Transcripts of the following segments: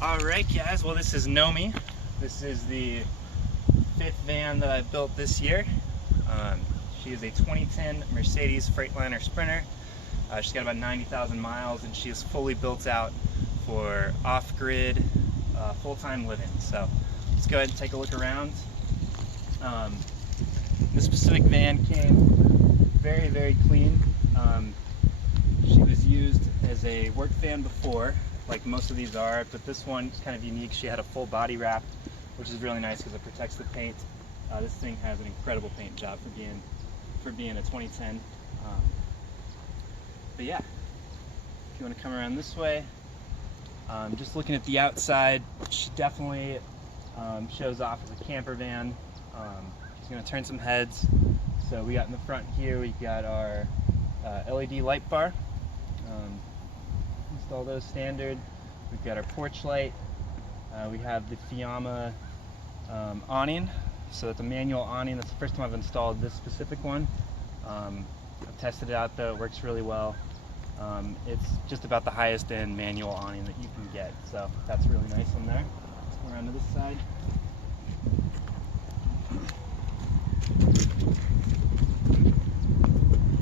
Alright guys, well this is Nomi. This is the 5th van that I built this year. She is a 2010 Mercedes Freightliner Sprinter. She's got about 90,000 miles and she is fully built out for off-grid, full-time living. So let's go ahead and take a look around. This specific van came very, very clean. She was used as a work van before, like most of these are, but this one is kind of unique. She had a full body wrap, which is really nice because it protects the paint. This thing has an incredible paint job for being a 2010. But yeah, if you want to come around this way, just looking at the outside, she definitely shows off as a camper van. She's going to turn some heads. So we got in the front here, we got our LED light bar. Install those standard. We've got our porch light. We have the Fiamma awning. So it's a manual awning. That's the first time I've installed this specific one. I've tested it out though, it works really well. It's just about the highest end manual awning that you can get. So that's really nice on there. Let's go around to this side.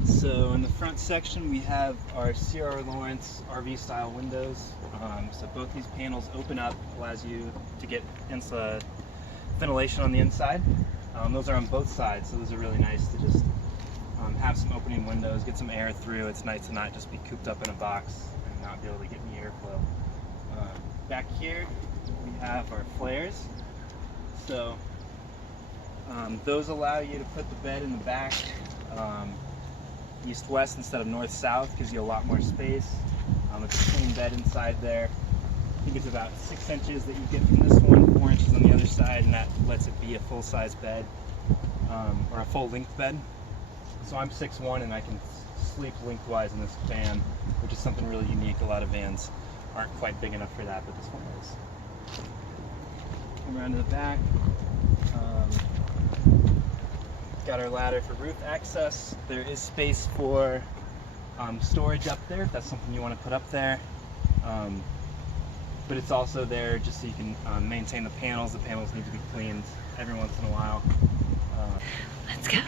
So in the front section we have our C.R. Lawrence RV style windows. So both these panels open up, allows you to get ventilation on the inside. Those are on both sides, so those are really nice to just have some opening windows, get some air through. It's nice to not just be cooped up in a box and not be able to get any airflow. Back here we have our flares. So those allow you to put the bed in the back. East-west instead of north-south, gives you a lot more space. It's a clean bed inside there. I think it's about 6 inches that you get from this one, 4 inches on the other side, and that lets it be a full-size bed, or a full-length bed. So I'm 6'1", and I can sleep lengthwise in this van, which is something really unique. A lot of vans aren't quite big enough for that, but this one is. Come around to the back. Got our ladder for roof access. There is space for storage up there if that's something you want to put up there. But it's also there just so you can maintain the panels. The panels need to be cleaned every once in a while. Let's go.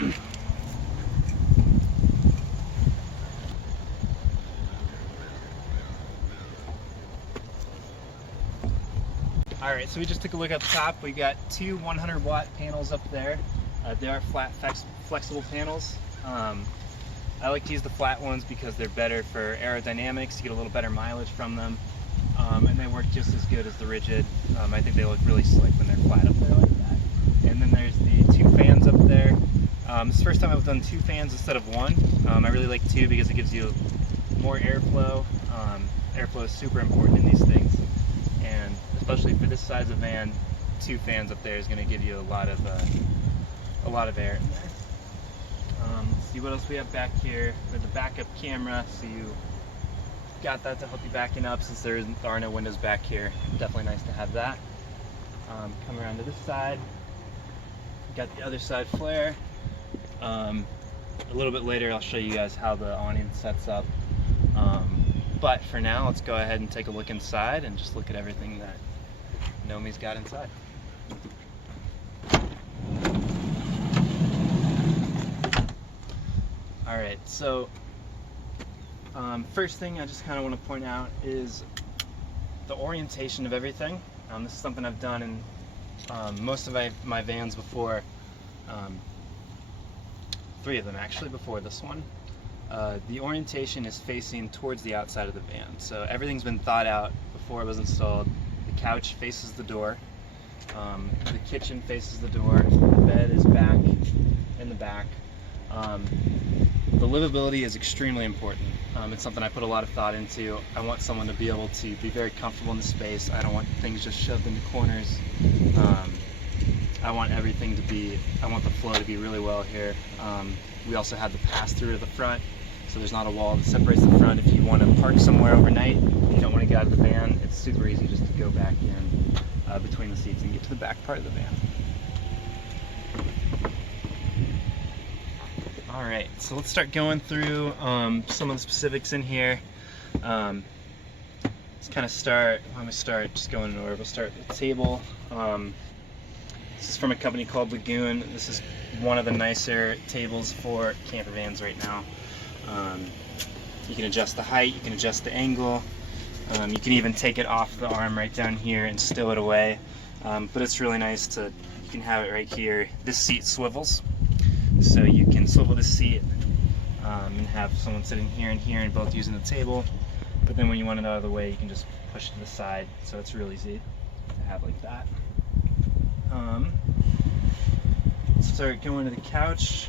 Alright, so we just took a look up top. We got two 100-watt panels up there. They are flat, flexible panels. I like to use the flat ones because they're better for aerodynamics. You get a little better mileage from them. And they work just as good as the rigid. I think they look really slick when they're flat up there like that. And then there's the two fans up there. This is the first time I've done two fans instead of one. I really like two because it gives you more airflow. Airflow is super important in these things. And especially for this size of van, two fans up there is going to give you a lot of air in there. Let's see what else we have back here. For the backup camera, so you got that to help you backing up since there are no windows back here. Definitely nice to have that. Come around to this side. Got the other side flare. A little bit later I'll show you guys how the awning sets up. But for now, let's go ahead and take a look inside and just look at everything that Nomi's got inside. Alright, so first thing I just kind of want to point out is the orientation of everything. This is something I've done in most of my vans before, 3 of them actually before this one. The orientation is facing towards the outside of the van. So everything's been thought out before it was installed. The couch faces the door. The kitchen faces the door. The bed is back in the back. The livability is extremely important. It's something I put a lot of thought into. I want someone to be able to be very comfortable in the space. I don't want things just shoved into corners. I want everything to be, I want the flow to be really well here. We also have the pass-through to the front, so there's not a wall that separates the front. If you want to park somewhere overnight, you don't want to get out of the van, it's super easy just to go back in between the seats and get to the back part of the van. Alright, so let's start going through some of the specifics in here. let's kind of start. Why don't we start just going in order? We'll start with the table. This is from a company called Lagoon. This is one of the nicer tables for camper vans right now. You can adjust the height, you can adjust the angle, you can even take it off the arm right down here and stow it away. But it's really nice to, you can have it right here. This seat swivels, so you can swivel the seat and have someone sitting here and both using the table. But then when you want it out of the way, you can just push it to the side, so it's real easy to have like that. Let's start going to the couch.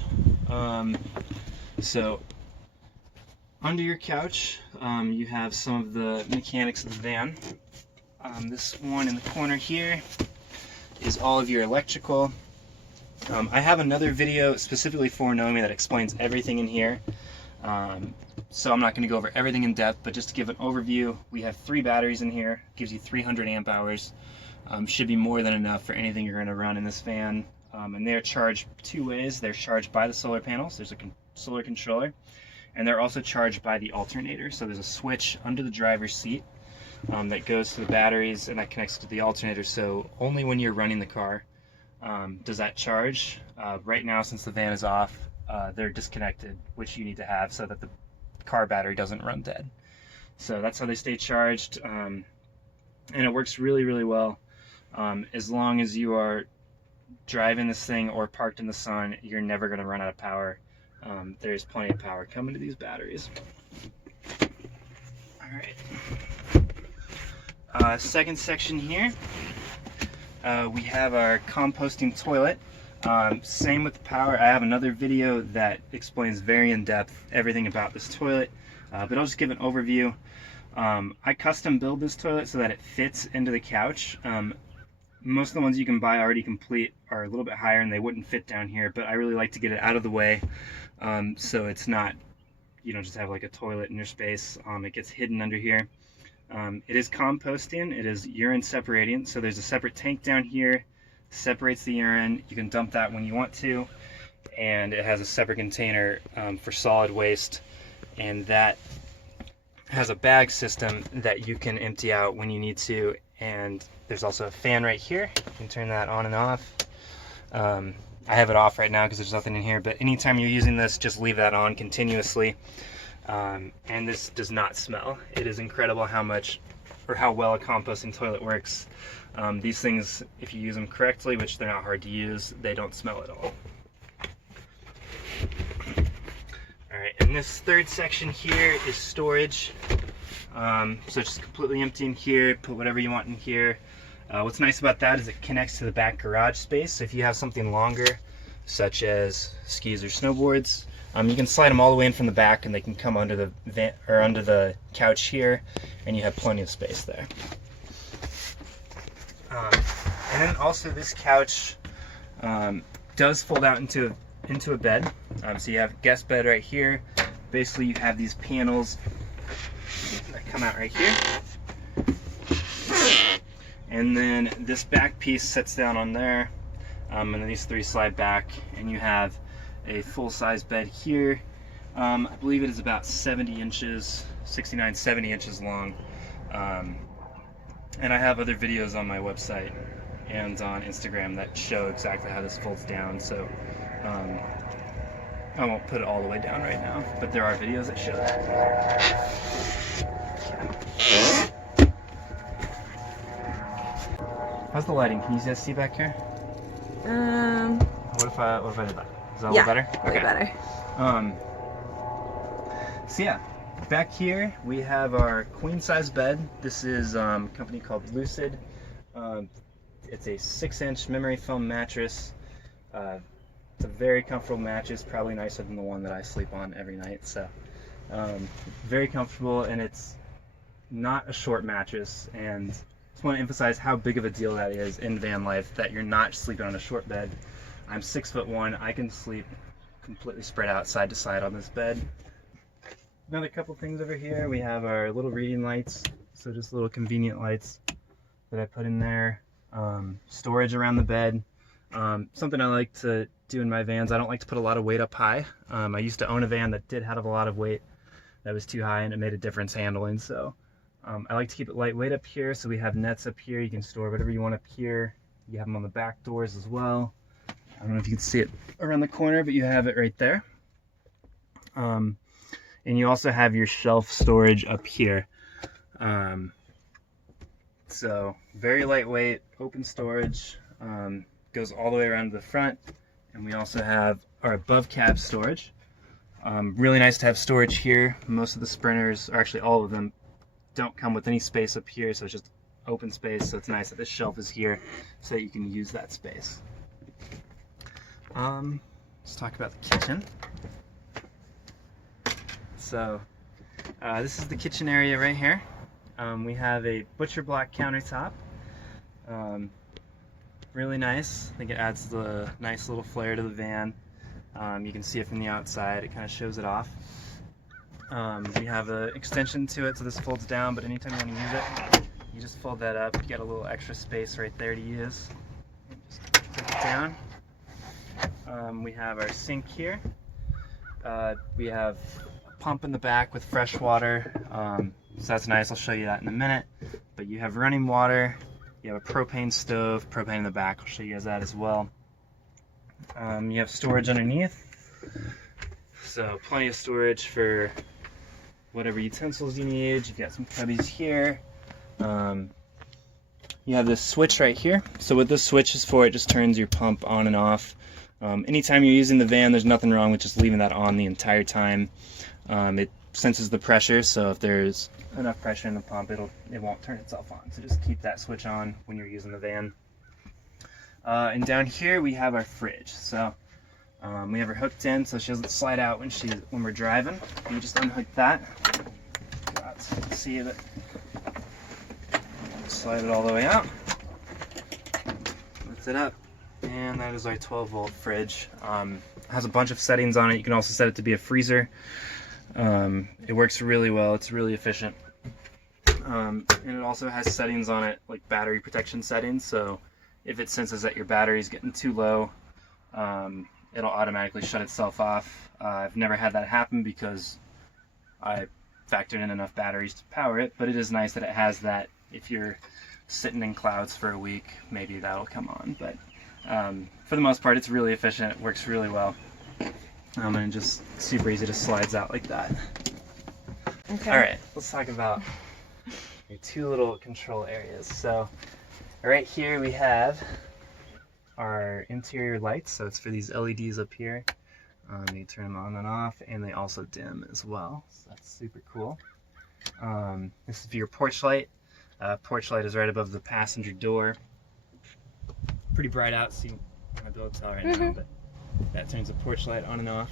So under your couch, you have some of the mechanics of the van. This one in the corner here is all of your electrical. I have another video specifically for Nomi that explains everything in here. So I'm not going to go over everything in depth, but just to give an overview, we have 3 batteries in here. Gives you 300 amp hours. Should be more than enough for anything you're going to run in this van. And they're charged 2 ways. They're charged by the solar panels. There's a solar controller. And they're also charged by the alternator. So there's a switch under the driver's seat that goes to the batteries and that connects to the alternator. So only when you're running the car does that charge. Right now, since the van is off, they're disconnected, which you need to have so that the car battery doesn't run dead. So that's how they stay charged. And it works really, really well. As long as you are driving this thing or parked in the sun, you're never going to run out of power. There's plenty of power coming to these batteries. Alright. Second section here, we have our composting toilet. Same with the power. I have another video that explains very in depth everything about this toilet, but I'll just give an overview. I custom build this toilet so that it fits into the couch. Most of the ones you can buy already complete are a little bit higher and they wouldn't fit down here, but I really like to get it out of the way so it's not, you don't just have like a toilet in your space. It gets hidden under here. It is composting, it is urine separating, so there's a separate tank down here, separates the urine. You can dump that when you want to, and it has a separate container for solid waste, and that has a bag system that you can empty out when you need to. And there's also a fan right here. You can turn that on and off. I have it off right now because there's nothing in here, but anytime you're using this, just leave that on continuously. And this does not smell. It is incredible how much or how well a composting toilet works. These things, if you use them correctly, which they're not hard to use, they don't smell at all. Alright, and this third section here is storage. So just completely empty in here, put whatever you want in here. What's nice about that is it connects to the back garage space. So if you have something longer, such as skis or snowboards, you can slide them all the way in from the back and they can come under the van or under the couch here, and you have plenty of space there. And then also this couch does fold out into a bed. So you have guest bed right here. Basically you have these panels that come out right here. And then this back piece sits down on there. And then these 3 slide back, and you have a full-size bed here. I believe it is about 70 inches, 69, 70 inches long. And I have other videos on my website and on Instagram that show exactly how this folds down. So I won't put it all the way down right now, but there are videos that show that. How's the lighting? Can you guys see back here? What if I did that? Is that a little better? Way better. So yeah, back here we have our queen size bed. This is a company called Lucid. It's a 6-inch memory foam mattress. It's a very comfortable mattress, probably nicer than the one that I sleep on every night. So very comfortable, and it's not a short mattress. And just want to emphasize how big of a deal that is in van life, that you're not sleeping on a short bed. I'm 6'1". I can sleep completely spread out side to side on this bed. Another couple things over here. We have our little reading lights, so just little convenient lights that I put in there. Storage around the bed. Something I like to do in my vans, I don't like to put a lot of weight up high. I used to own a van that did have a lot of weight that was too high, and it made a difference handling. So I like to keep it lightweight up here, so we have nets up here. You can store whatever you want up here. You have them on the back doors as well. I don't know if you can see it around the corner, but you have it right there. And you also have your shelf storage up here. So very lightweight, open storage, goes all the way around to the front. And we also have our above cab storage. Really nice to have storage here. Most of the Sprinters, or actually all of them, don't come with any space up here, so it's just open space. So it's nice that this shelf is here so that you can use that space. Let's talk about the kitchen. So this is the kitchen area right here. We have a butcher block countertop. Really nice. I think it adds the nice little flair to the van. You can see it from the outside. It kind of shows it off. We have an extension to it, so this folds down, but anytime you want to use it, you just fold that up. You get a little extra space right there to use. Just take it down. We have our sink here. We have a pump in the back with fresh water, so that's nice. I'll show you that in a minute. But you have running water. You have a propane stove, propane in the back. I'll show you guys that as well. You have storage underneath, so plenty of storage for whatever utensils you need. You've got some cubbies here. You have this switch right here. So what this switch is for, it just turns your pump on and off. Anytime you're using the van, there's nothing wrong with just leaving that on the entire time. It senses the pressure, so if there's enough pressure in the pump, it won't turn itself on. So just keep that switch on when you're using the van. And down here we have our fridge. So we have her hooked in, so she doesn't slide out when we're driving. You just unhook that. See it. Slide it all the way out. Lift it up, and that is our 12-volt fridge. It has a bunch of settings on it. You can also set it to be a freezer. It works really well. It's really efficient. And it also has settings on it, like battery protection settings. So if it senses that your battery is getting too low, it'll automatically shut itself off. I've never had that happen because I factored in enough batteries to power it, but it is nice that it has that. If you're sitting in clouds for a week, maybe that'll come on. But for the most part, it's really efficient. It works really well. And just super easy, just slides out like that. Okay. All right, let's talk about your two little control areas. So right here we have our interior lights. So it's for these LEDs up here. You turn them on and off, and they also dim as well. So that's super cool. This is for your porch light. Porch light is right above the passenger door. Pretty bright out, so you might be able to tell right now, but that turns the porch light on and off.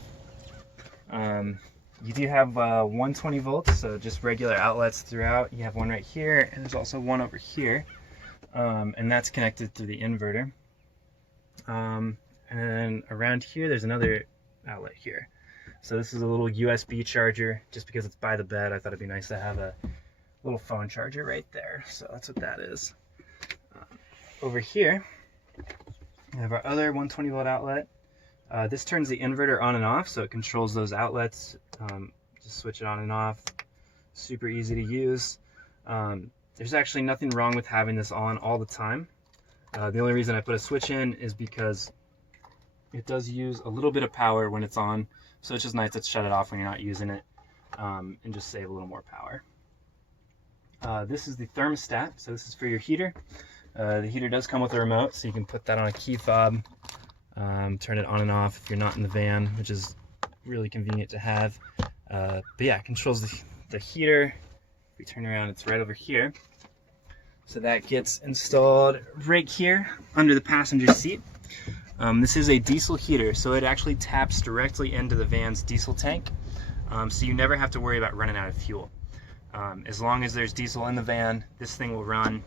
You do have 120 volts, so just regular outlets throughout. You have one right here, and there's also one over here, and that's connected through the inverter. And then around here, there's another outlet here. So this is a little USB charger. Just because it's by the bed, I thought it'd be nice to have a little phone charger right there. So that's what that is. Over here, we have our other 120 volt outlet. This turns the inverter on and off, so it controls those outlets. Just switch it on and off. Super easy to use. There's actually nothing wrong with having this on all the time. The only reason I put a switch in is because it does use a little bit of power when it's on, so it's just nice to shut it off when you're not using it, and just save a little more power. This is the thermostat, so this is for your heater. The heater does come with a remote, so you can put that on a key fob, turn it on and off if you're not in the van, which is really convenient to have. But yeah, it controls the heater. If we turn around, it's right over here. So that gets installed right here under the passenger seat. This is a diesel heater, so it actually taps directly into the van's diesel tank, so you never have to worry about running out of fuel. As long as there's diesel in the van, this thing will run.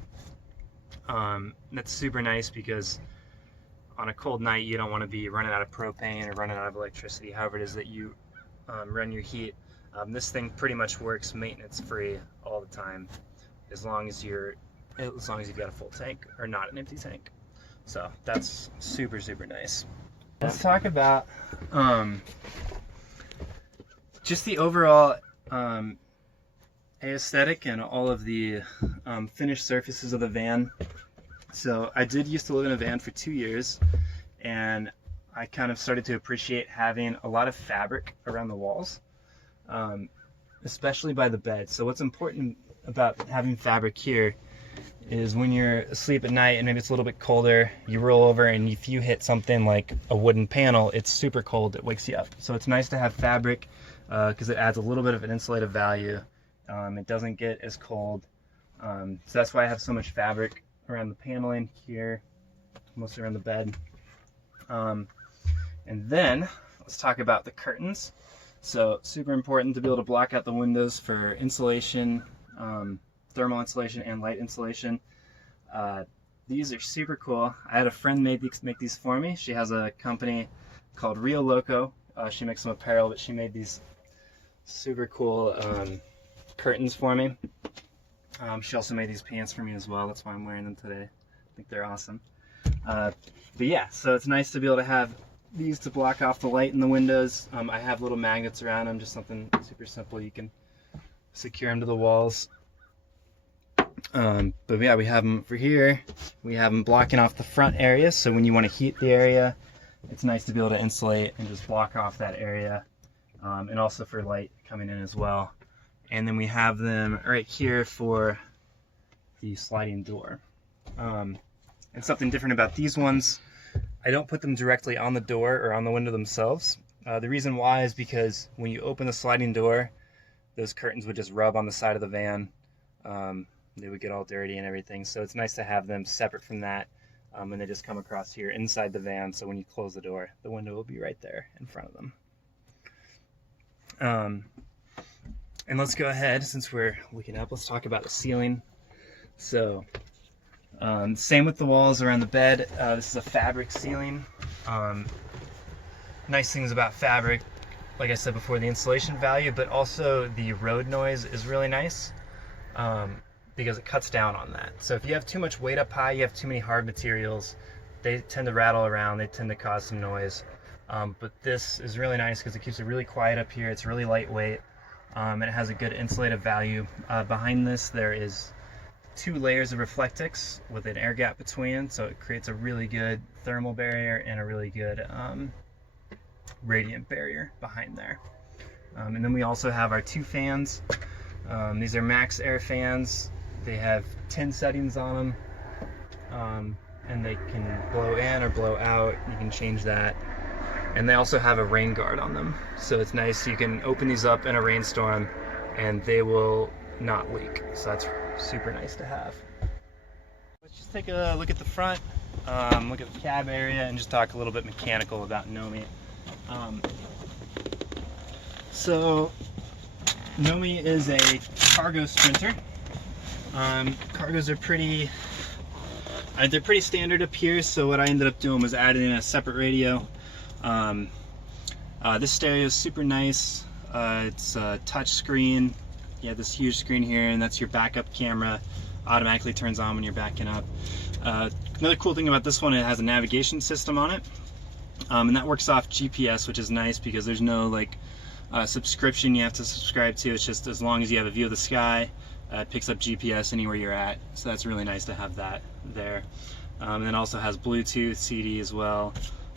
That's super nice because on a cold night you don't want to be running out of propane or running out of electricity, however it is that you run your heat. This thing pretty much works maintenance free all the time, as long as you've got a full tank or not an empty tank. So that's super nice. Let's talk about just the overall aesthetic and all of the finished surfaces of the van. So I did used to live in a van for 2 years, and I kind of started to appreciate having a lot of fabric around the walls, especially by the bed. So what's important about having fabric here is when you're asleep at night and maybe it's a little bit colder, you roll over and if you hit something like a wooden panel, it's super cold, it wakes you up. So it's nice to have fabric because it adds a little bit of an insulative value. It doesn't get as cold. So that's why I have so much fabric around the paneling here, mostly around the bed. And then let's talk about the curtains. So super important to be able to block out the windows for insulation, thermal insulation and light insulation. These are super cool. I had a friend make these for me. She has a company called Rio Loco. She makes some apparel, but she made these super cool curtains for me. She also made these pants for me as well. That's why I'm wearing them today. I think they're awesome. But yeah, so it's nice to be able to have these to block off the light in the windows. I have little magnets around them, just something super simple. You can secure them to the walls. But yeah, we have them for here. We have them blocking off the front area, so when you want to heat the area, it's nice to be able to insulate and just block off that area, and also for light coming in as well. And then we have them right here for the sliding door. And something different about these ones, I don't put them directly on the door or on the window themselves. The reason why is because when you open the sliding door, those curtains would just rub on the side of the van. They would get all dirty and everything. So it's nice to have them separate from that. And they just come across here inside the van. So when you close the door, the window will be right there in front of them. And let's go ahead, since we're looking up, let's talk about the ceiling. So same with the walls around the bed. This is a fabric ceiling. Nice things about fabric, like I said before, the insulation value, but also the road noise is really nice. Because it cuts down on that. So if you have too much weight up high, you have too many hard materials, they tend to rattle around, they tend to cause some noise. But this is really nice because it keeps it really quiet up here. It's really lightweight, and it has a good insulative value. Behind this there is 2 layers of Reflectix with an air gap between, so it creates a really good thermal barrier and a really good radiant barrier behind there. And then we also have our 2 fans. These are max air fans. They have 10 settings on them, and they can blow in or blow out. You can change that. And they also have a rain guard on them. So it's nice, you can open these up in a rainstorm and they will not leak. So that's super nice to have. Let's just take a look at the front, look at the cab area, and just talk a little bit mechanical about Nomi. So Nomi is a cargo sprinter. Cargos are they're pretty standard up here, so what I ended up doing was adding in a separate radio. This stereo is super nice. It's a touch screen. You have this huge screen here, and that's your backup camera. Automatically turns on when you're backing up. Another cool thing about this one, it has a navigation system on it, and that works off GPS, which is nice because there's no like subscription you have to subscribe to. It's just as long as you have a view of the sky, it picks up GPS anywhere you're at. So that's really nice to have that there. And it also has Bluetooth, CD as well.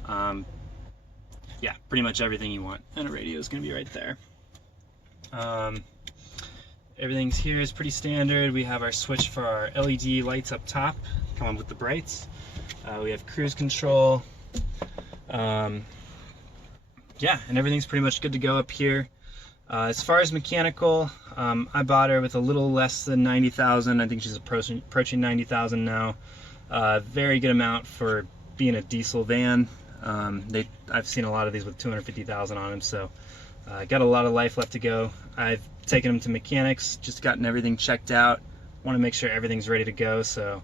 Yeah, pretty much everything you want, and a radio is going to be right there. Everything's here is pretty standard. We have our switch for our LED lights up top, come on with the brights. We have cruise control. Yeah, and everything's pretty much good to go up here. As far as mechanical, I bought her with a little less than 90,000. I think she's approaching 90,000 now. Very good amount for being a diesel van. I've seen a lot of these with 250,000 on them, so got a lot of life left to go. I've taken them to mechanics, just gotten everything checked out. Want to make sure everything's ready to go, so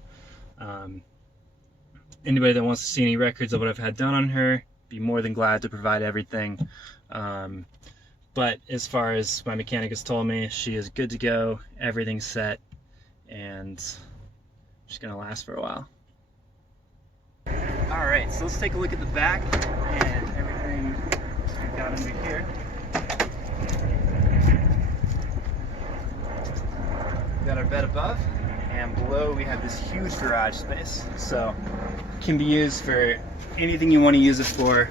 anybody that wants to see any records of what I've had done on her, be more than glad to provide everything. But as far as my mechanic has told me, she is good to go, everything's set, and she's gonna last for a while. Alright, so let's take a look at the back and everything we've got under here. We got our bed above, and below we have this huge garage space. So it can be used for anything you want to use it for.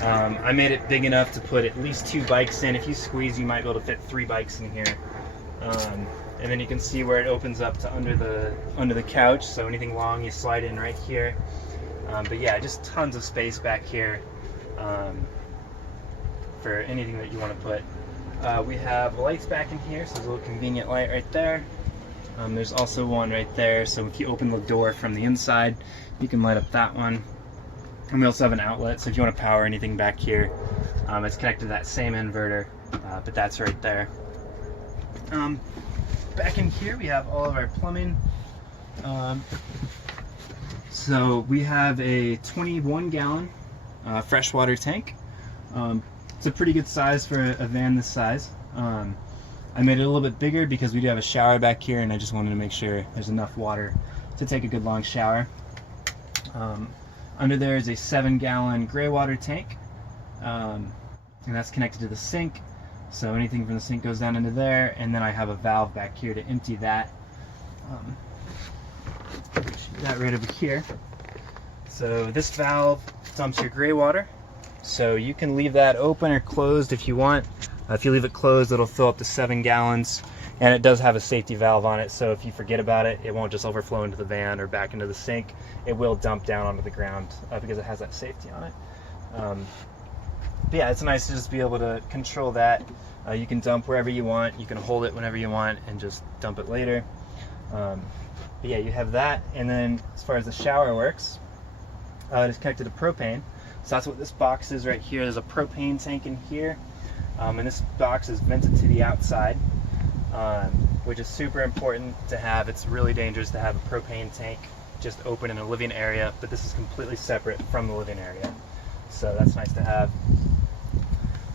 I made it big enough to put at least 2 bikes in. If you squeeze, you might be able to fit 3 bikes in here. And then you can see where it opens up to under the couch. So anything long, you slide in right here. But yeah, just tons of space back here for anything that you want to put. We have lights back in here, so there's a little convenient light right there. There's also one right there, so if you open the door from the inside, you can light up that one. And we also have an outlet, so if you want to power anything back here, it's connected to that same inverter, but that's right there. Back in here, we have all of our plumbing. So we have a 21-gallon freshwater tank. It's a pretty good size for a van this size. I made it a little bit bigger because we do have a shower back here, and I just wanted to make sure there's enough water to take a good long shower. Under there is a 7-gallon gray water tank, and that's connected to the sink. So anything from the sink goes down into there, and then I have a valve back here to empty that. That right over here. So this valve dumps your gray water. So you can leave that open or closed if you want. If you leave it closed, it'll fill up to 7 gallons, and it does have a safety valve on it, so if you forget about it, it won't just overflow into the van or back into the sink. It will dump down onto the ground because it has that safety on it. But yeah, it's nice to just be able to control that. You can dump wherever you want, you can hold it whenever you want, and just dump it later. But yeah, you have that, and then as far as the shower works, it is connected to propane. So that's what this box is right here. There's a propane tank in here. And this box is vented to the outside, which is super important to have. It's really dangerous to have a propane tank just open in a living area, but this is completely separate from the living area. So that's nice to have.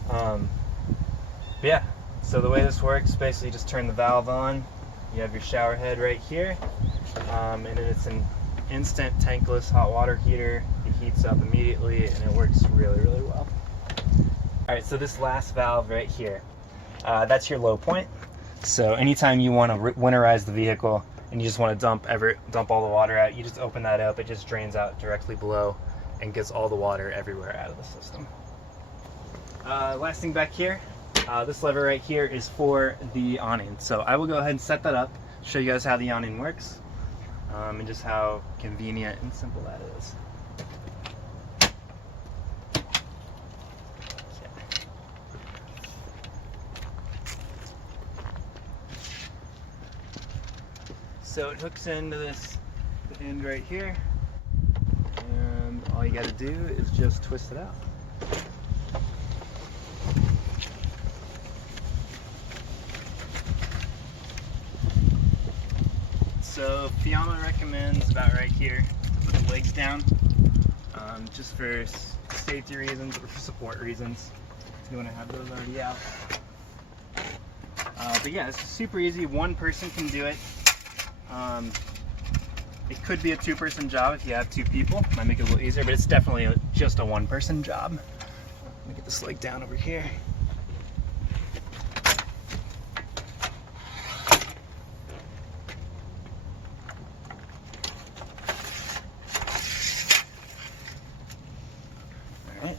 But yeah, so the way this works, basically just turn the valve on. You have your shower head right here, and then it's an instant tankless hot water heater. It heats up immediately, and it works really, really well. All right, so this last valve right here, that's your low point. So anytime you want to winterize the vehicle and you just want to dump all the water out, you just open that up. It just drains out directly below and gets all the water everywhere out of the system. Last thing back here, this lever right here is for the awning. So I will go ahead and set that up, show you guys how the awning works, and just how convenient and simple that is. So it hooks into this end right here, and all you got to do is just twist it out. So Fiona recommends about right here to put the legs down, just for safety reasons or for support reasons. You want to have those already out. But yeah, it's super easy. One person can do it. It could be a 2-person job if you have 2 people. It might make it a little easier, but it's definitely just a 1-person job. Let me get this leg down over here. All right.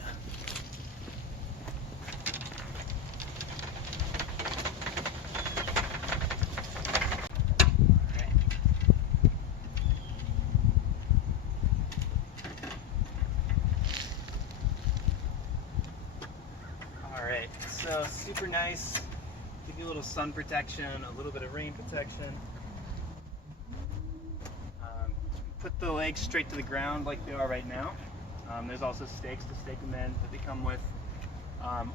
Alright, so super nice. Give you a little sun protection, a little bit of rain protection. Put the legs straight to the ground like they are right now. There's also stakes to stake them in that they come with.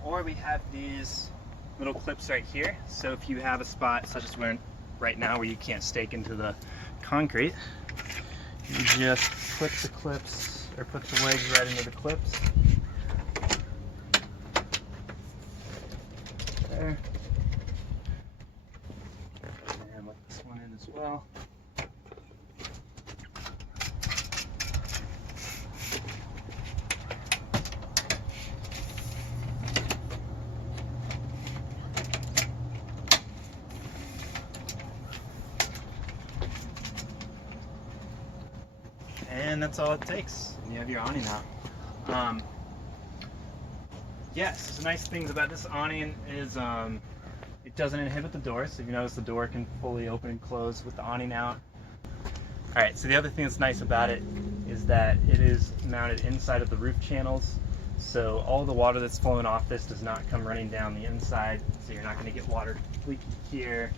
Or we have these little clips right here. So if you have a spot such as we're in right now where you can't stake into the concrete, you just put the clips, or put the legs right into the clips. There. And let this one in as well. and that's all it takes. And you have your awning out. Yes, the nice things about this awning is it doesn't inhibit the door. So if you notice, the door can fully open and close with the awning out. All right, so the other thing that's nice about it is that it is mounted inside of the roof channels. So all the water that's flowing off this does not come running down the inside. So you're not going to get water leaking here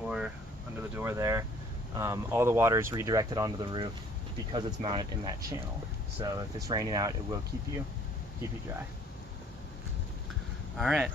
or under the door there. All the water is redirected onto the roof because it's mounted in that channel. So if it's raining out, it will keep you dry. All right.